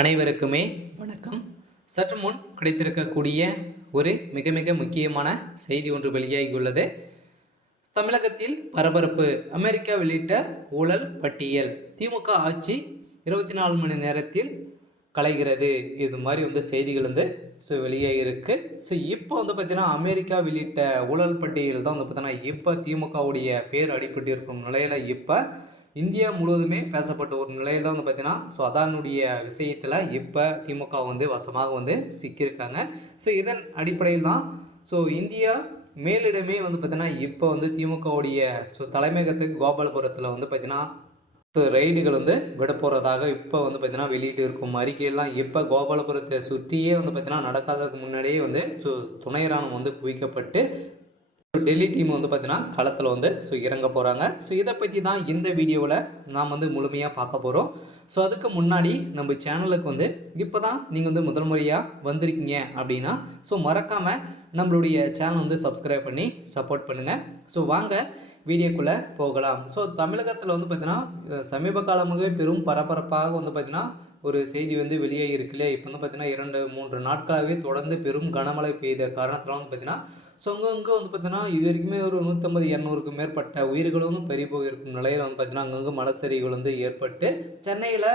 அனைவருக்குமே வணக்கம். சற்று முன் கிடைத்திருக்கக்கூடிய ஒரு மிக மிக முக்கியமான செய்தி ஒன்று வெளியாகியுள்ளது. தமிழகத்தில் பரபரப்பு, அமெரிக்கா வெளியிட்ட ஊழல் பட்டியல், திமுக ஆட்சி 24 மணி நேரத்தில் கலைகிறது. இது மாதிரி செய்திகள் வெளியாகிருக்கு. இப்போ பார்த்தீங்கன்னா அமெரிக்கா வெளியிட்ட ஊழல் பட்டியல் தான் பார்த்தீங்கன்னா இப்போ திமுகவுடைய பேர் அடிபட்டு இருக்கும் நிலையில் இப்போ இந்தியா முழுவதுமே பேசப்பட்ட ஒரு நிலையில் தான் பார்த்தீங்கன்னா அதானுடைய விஷயத்தில் இப்போ திமுக வசமாக சிக்கியிருக்காங்க. இதன் அடிப்படையில் தான் இந்தியா மேலிடமே பார்த்தீங்கன்னா இப்போ திமுகவுடைய தலைமையகத்துக்கு கோபாலபுரத்தில் பார்த்தீங்கன்னா ரைடுகள் விட போகிறதாக இப்போ பார்த்தீங்கன்னா வெளியிட்டு இருக்கும் அறிக்கையெல்லாம் இப்போ கோபாலபுரத்தை சுற்றியே பார்த்தீங்கன்னா நடக்காததுக்கு முன்னாடியே துணை ராணுவம் குவிக்கப்பட்டு டெல்லி டீம் பார்த்தீங்கன்னா களத்தில் இறங்க போகிறாங்க. இதை பற்றி தான் இந்த வீடியோவில் நாம் முழுமையாக பார்க்க போகிறோம். அதுக்கு முன்னாடி நம்ம சேனலுக்கு இப்போ தான் நீங்கள் முதல் முறையாக வந்திருக்கீங்க அப்படின்னா மறக்காமல் நம்மளுடைய சேனல் சப்ஸ்கிரைப் பண்ணி சப்போர்ட் பண்ணுங்கள். வாங்க வீடியோக்குள்ளே போகலாம். தமிழகத்தில் பார்த்தீங்கன்னா சமீப காலமாகவே பெரும் பரபரப்பாக பார்த்தீங்கன்னா ஒரு செய்தி வெளியே இருக்குல்ல. இப்போ பார்த்தீங்கன்னா 2-3 நாட்களாகவே தொடர்ந்து பெரும் கனமழை பெய்த காரணத்தில் பார்த்தீங்கன்னா அங்கங்கே பார்த்தீங்கன்னா இது வரைக்குமே ஒரு 150-200க்கு மேற்பட்ட உயிர்களும் பெரிய போயிருக்கும் நிலையில் பார்த்தீங்கன்னா அங்கங்கே மலைச்சரிவுகள் ஏற்பட்டு சென்னையில்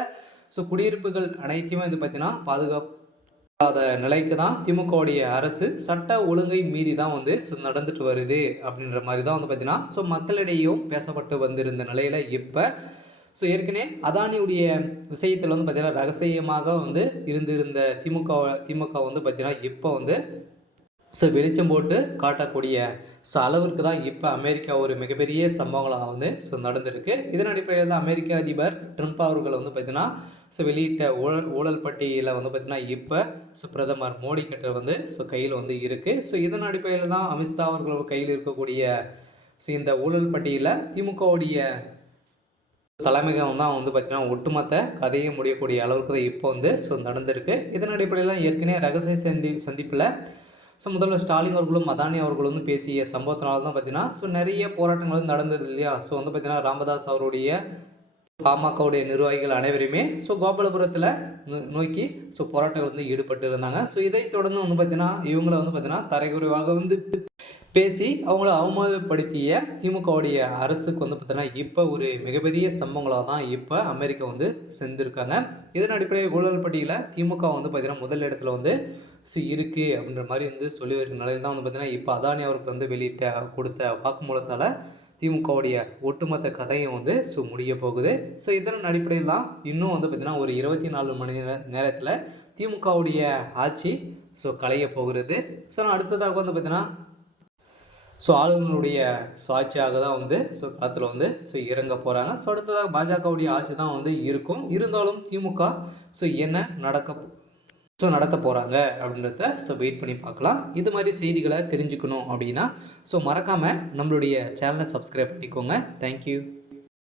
குடியிருப்புகள் அனைத்தையுமே பார்த்தீங்கன்னா பாதுகாப்பாத நிலைக்கு தான் திமுகவுடைய அரசு சட்ட ஒழுங்கை மீறி தான் நடந்துட்டு வருது அப்படின்ற மாதிரி தான் பார்த்தீங்கன்னா மக்களிடையும் பேசப்பட்டு வந்திருந்த நிலையில் இப்போ ஏற்கனவே அதானியுடைய விஷயத்தில் பார்த்தீங்கன்னா ரகசியமாக இருந்திருந்த திமுக பார்த்தீங்கன்னா இப்போ வெளிச்சம் போட்டு காட்டக்கூடிய அளவிற்கு தான் இப்போ அமெரிக்கா ஒரு மிகப்பெரிய சம்பவங்களாக நடந்திருக்கு. இதன் அடிப்படையில் தான் அமெரிக்க அதிபர் ட்ரம்ப் அவர்கள் பார்த்தீங்கன்னா வெளியிட்ட ஊழல் பட்டியலில் பார்த்தீங்கன்னா இப்போ பிரதமர் மோடி கிட்ட கையில் இருக்குது. இதன் அடிப்படையில் தான் அமித்ஷா அவர்கள் கையில் இருக்கக்கூடிய இந்த ஊழல் பட்டியலில் திமுகவுடைய தலைமையகம் தான் பார்த்தீங்கன்னா ஒட்டுமொத்த கதையை முடியக்கூடிய அளவுக்கு தான் இப்போ நடந்திருக்கு. இதன் அடிப்படையில் தான் ஏற்கனவே ரகசிய சந்திப்பில் முதல்வர் ஸ்டாலின் அவர்களும் அதானி அவர்களும் பேசிய சம்பவத்தினால தான் பார்த்தீங்கன்னா நிறைய போராட்டங்கள் நடந்தது இல்லையா. பார்த்தீங்கன்னா ராமதாஸ் அவருடைய பாமகவுடைய நிர்வாகிகள் அனைவருமே கோபாலபுரத்தில் நோக்கி போராட்டங்கள் ஈடுபட்டு இருந்தாங்க. இதை தொடர்ந்து பார்த்தீங்கன்னா இவங்களை பார்த்தீங்கன்னா தரைக்குறைவாக பேசி அவங்கள அவமானப்படுத்திய திமுகவுடைய அரசுக்கு பார்த்தீங்கன்னா இப்போ ஒரு மிகப்பெரிய சம்பவங்களாக தான் இப்போ அமெரிக்கா செஞ்சுருக்காங்க. இதன் அடிப்படையில் ஊழல் பட்டியலில் திமுக பார்த்தீங்கன்னா முதல் இடத்துல இருக்குது அப்படின்ற மாதிரி சொல்லி வருகிற நிலையில் தான் பார்த்தீங்கன்னா இப்போ அதானி அவருக்கு வெளியிட்ட கொடுத்த வாக்குமூலத்தால் திமுகவுடைய ஒட்டுமொத்த கதையும் முடிய போகுது. இதன் அடிப்படையில் தான் இன்னும் பார்த்தீங்கன்னா ஒரு 24 மணி நேரத்தில் திமுகவுடைய ஆட்சி கலைய போகிறது. அடுத்ததாக பார்த்தீங்கன்னா ஆளுநருடைய ஆட்சியாக தான் களத்தில் இறங்க போகிறாங்க. அடுத்ததாக பாஜகவுடைய ஆட்சி தான் இருக்கும். இருந்தாலும் திமுக என்ன நடத்த போகிறாங்க அப்படின்றத வெயிட் பண்ணி பார்க்கலாம். இது மாதிரி செய்திகளை தெரிஞ்சுக்கணும் அப்படின்னா மறக்காமல் நம்மளுடைய சேனலை சப்ஸ்கிரைப் பண்ணிக்கோங்க. தேங்க்யூ.